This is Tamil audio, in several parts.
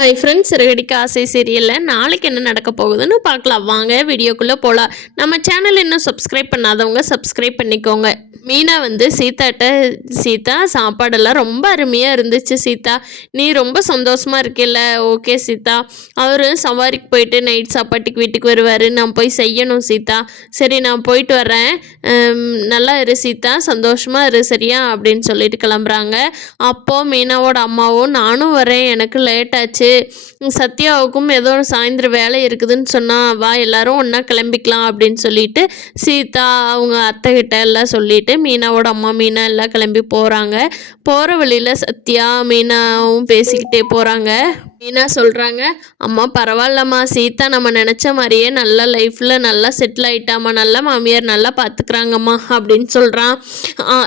ஹாய் ஃப்ரெண்ட்ஸ், சிறகடிக்க ஆசை சீரியலில் நாளைக்கு என்ன நடக்க போகுதுன்னு பார்க்கலாம். வாங்க வீடியோக்குள்ளே போகலாம். நம்ம சேனல் இன்னும் சப்ஸ்கிரைப் பண்ணாதவங்க சப்ஸ்கிரைப் பண்ணிக்கோங்க. மீனா வந்து சீதா சாப்பாடெல்லாம் ரொம்ப அருமையாக இருந்துச்சு சீதா, நீ ரொம்ப சந்தோஷமாக இருக்கில்ல? ஓகே சீதா, அவர் சவாரிக்கு போயிட்டு நைட் சாப்பாட்டுக்கு வீட்டுக்கு வருவார், நான் போய் செய்யணும் சீதா. சரி நான் போயிட்டு வரேன், நல்லா இரு சீதா, சந்தோஷமாக இரு சரியா அப்படின்னு சொல்லிட்டு கிளம்புறாங்க. அப்போது மீனாவோட அம்மாவும் நானும் வரேன், எனக்கு லேட் ஆச்சு, சத்யாவுக்கும் ஏதோ சாயந்தரம் வேலை இருக்குதுன்னு சொன்னா, வா எல்லாரும் ஒன்றா கிளம்பிக்கலாம் அப்படின்னு சொல்லிட்டு சீதா அவங்க அத்தைகிட்ட எல்லாம் சொல்லிட்டு மீனாவோட அம்மா மீனா எல்லாம் கிளம்பி போகிறாங்க. போகிற வழியில் சத்யா மீனாவும் பேசிக்கிட்டே போகிறாங்க. மீனா சொல்கிறாங்க, அம்மா பரவாயில்லம்மா, சீதா நம்ம நினச்ச மாதிரியே நல்லா லைஃப்பில் நல்லா செட்டில் ஆகிட்டாம்மா, நல்லா மாமியார் நல்லா பார்த்துக்குறாங்கம்மா அப்படின்னு சொல்கிறான்.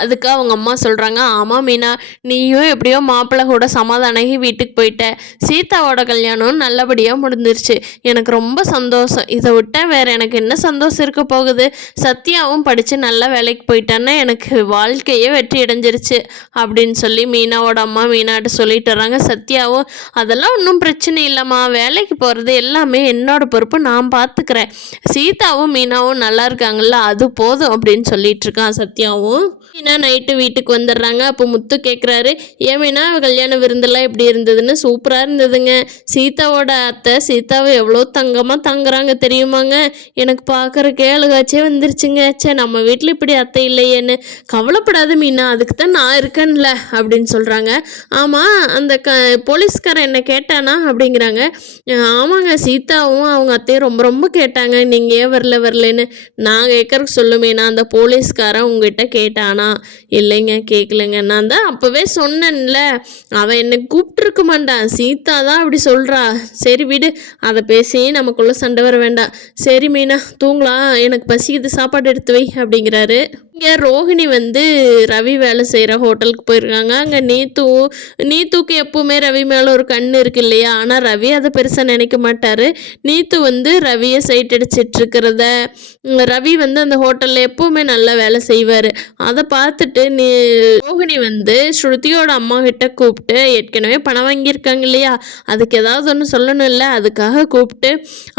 அதுக்கு அவங்க அம்மா சொல்கிறாங்க, ஆமாம் மீனா, நீயும் எப்படியோ மாப்பிள்ளை கூட சமாதானகி வீட்டுக்கு போயிட்ட, சீதாவோட கல்யாணம் நல்லபடியாக முடிஞ்சிருச்சு, எனக்கு ரொம்ப சந்தோஷம். இதை விட்டால் வேறு எனக்கு என்ன சந்தோஷம் இருக்க போகுது? சத்யாவும் படித்து நல்லா வேலைக்கு போயிட்டான்னா எனக்கு வாழ்க்கையே வெற்றி அடைஞ்சிருச்சு அப்படின்னு சொல்லி மீனாவோட அம்மா மீனாட்ட சொல்லிட்டு வர்றாங்க. சத்யாவும் அதெல்லாம் ஒன்றும் பிரச்சனை இல்லைம்மா, வேலைக்கு போகிறது எல்லாமே என்னோட பொறுப்பு, நான் பார்த்துக்கிறேன், சீதாவும் மீனாவும் நல்லா இருக்காங்கல்ல அது போதும் அப்படின்னு சொல்லிட்டு இருக்கான் சத்யாவும். மீனா நைட்டு வீட்டுக்கு வந்துடுறாங்க. அப்போ முத்து கேட்குறாரு, ஏன் மீனா கல்யாண விருந்தெல்லாம் எப்படி இருந்ததுன்னு? சூப்பராக இருந்ததுங்க, சீதாவோட அத்தை சீதாவை எவ்வளோ தங்கமாக தங்குறாங்க தெரியுமாங்க, எனக்கு பார்க்குறக்கே அழுகாச்சே வந்துருச்சுங்க. சே நம்ம வீட்டில் இப்படி அத்தை இல்லையேன்னு. கவலைப்படாத மீனா, அதுக்கு தான் நான் இருக்கேன்ல அப்படின்னு சொல்கிறாங்க. ஆமாம், அந்த போலீஸ்காரன் என்ன கேட்டானா அப்படிங்கிறாங்க. ஆமாங்க, சீதாவும் அவங்க அத்தையும் ரொம்ப ரொம்ப கேட்டாங்க, நீங்கள் ஏன் வரலன்னு. நான் கேட்குறக்கு சொல்லுமேனா, அந்த போலீஸ்காரன் உங்ககிட்ட கேட்டானா? இல்லைங்க கேட்கலங்க, நான் தான் அப்போவே சொன்னேன்ல, அவன் என்னை கூப்பிட்டுருக்க மாட்டான், சீதா தான் அப்படி சொல்கிறா. சரி விடு, அதை பேசி நமக்குள்ளே சண்டை வர வேண்டாம். சரி மீனா தூங்கலாம், எனக்கு பசிக்குது, சாப்பாடு எடுத்து வை அப்படிங்கிறாரு. இங்கே ரோஹிணி வந்து ரவி வேலை செய்கிற ஹோட்டலுக்கு போயிருக்காங்க. அங்கே நீத்துக்கு எப்பவுமே ரவி மேலே ஒரு கண் இருக்கு இல்லையா, ஆனால் ரவி அதை பெருசாக நினைக்க மாட்டார். நீத்து வந்து ரவியை சைட் அடிச்சிட்ருக்கிறத, ரவி வந்து அந்த ஹோட்டலில் எப்பவுமே நல்லா வேலை செய்வார், அதை பார்த்துட்டு ரோஹிணி வந்து ஸ்ருதியோட அம்மா கிட்ட கூப்பிட்டு, ஏற்கனவே பணம் வாங்கியிருக்காங்க இல்லையா, அதுக்கு ஏதாவது ஒன்று சொல்லணும் இல்லை, அதுக்காக கூப்பிட்டு,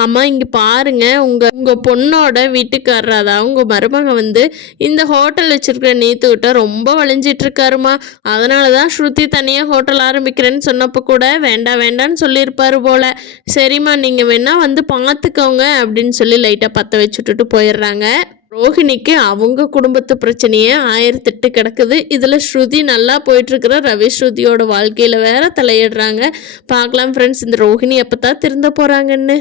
அம்மா இங்கே பாருங்கள், உங்கள் பொண்ணோட வீட்டுக்காரர் அதாவது உங்கள் மருமக வந்து இந்த ஹோட்டல் வச்சுருக்கிற நீத்துக்கிட்ட ரொம்ப வளைஞ்சிட்ருக்காருமா, அதனால தான் ஸ்ருதி தனியாக ஹோட்டல் ஆரம்பிக்கிறேன்னு சொன்னப்போ கூட வேண்டான்னு சொல்லியிருப்பாரு போல். சரிம்மா நீங்கள் வேணால் வந்து பார்த்துக்கோங்க அப்படின்னு சொல்லி லைட்டாக பற்ற வச்சுட்டு போயிடுறாங்க. ரோஹிணிக்கு அவங்க குடும்பத்து பிரச்சனையே 1008 கிடக்குது. இதில் ஸ்ருதி நல்லா போயிட்டுருக்கிற ரவி ஸ்ருதியோட வாழ்க்கையில் வேற தலையிடுறாங்க. பார்க்கலாம் ஃப்ரெண்ட்ஸ், இந்த ரோஹிணி எப்போ தான் திருந்த போகிறாங்கன்னு.